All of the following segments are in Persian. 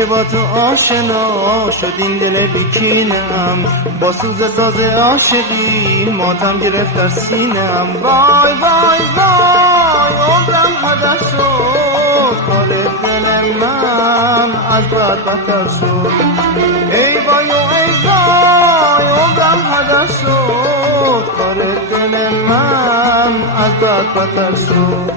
که با تو آشنا شد این دل بیکینم، با سوز ساز عاشقی ماتم گرفت در سینم. وای وای وای عمرم هدر شد، کار دل من از بد بدتر شد. ای وای و ای وای عمرم هدر شد، کار دل من از بد بدتر شد.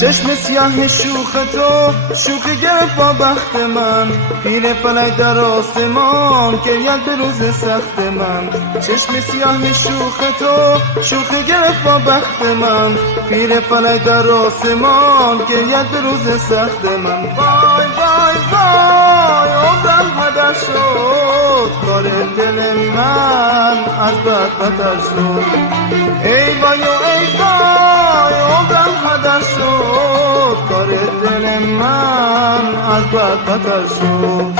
چشم سیاه شوخ تو شوخی گرفت با بخت من، پیر فلک در آسمان گرید به روز سخت من. چشم سیاه شوخ تو شوخی گرفت با بخت من، پیر فلک در آسمان گرید به روز سخت من. وای وای وای عمرم هدر شد، کار دل من از بد بدتر شد. ای وای و ای وای عمرم هدر شد، کار دل من از بد بدتر شد.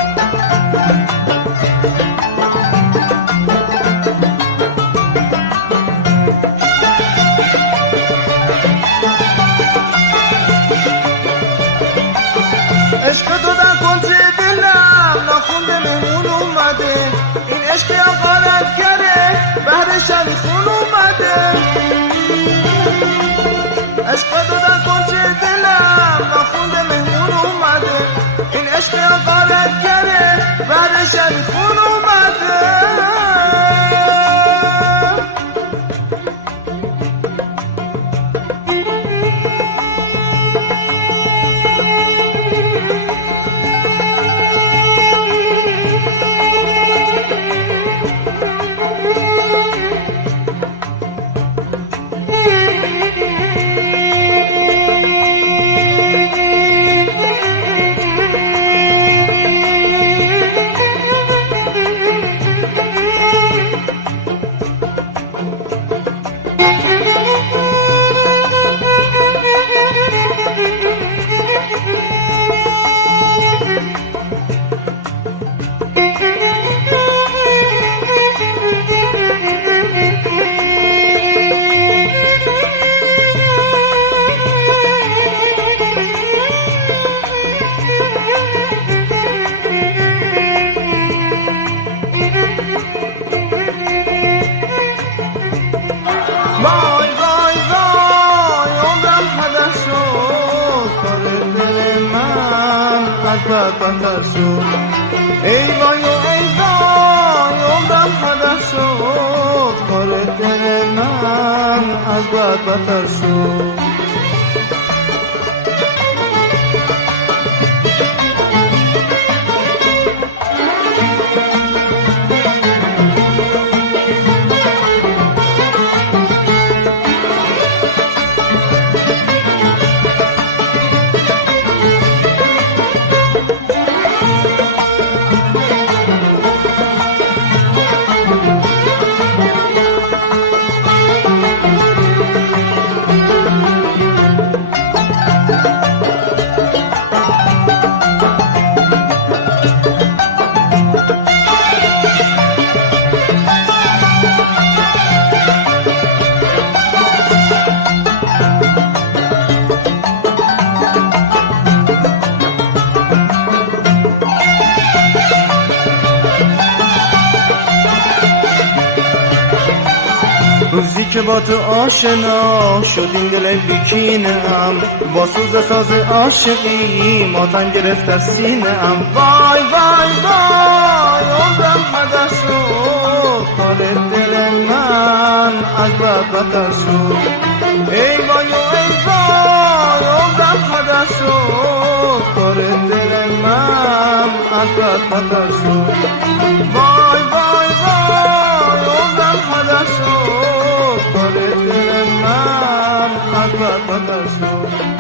عشق تو در کنج دلم ناخونده مهمون اومده، این عشق یا غارت کرده بهر شبی خون اومده. عشق تو در کنج دلم ناخونده مهمون اومده، این عشق یا غارت کرده بهر شبی خون اومده. وای وای وای عمرم هدر شد، کار دل من از بد بدتر شد. ای وای و ای وای عمرم هدر شد، کار دل من از بد بدتر شد. روزی که با تو آشنا شد این دل بیکینم، با سوز ساز عاشقی ماتم گرفت از سینم. وای وای وای عمرم هدر شد، کار دل من از بد بدتر شد. ای وای و ای وای عمرم هدر شد، کار دل من از بد بدتر شد. وای وای وای عمرم هدر شد، کار دل من از بد بدتر شد.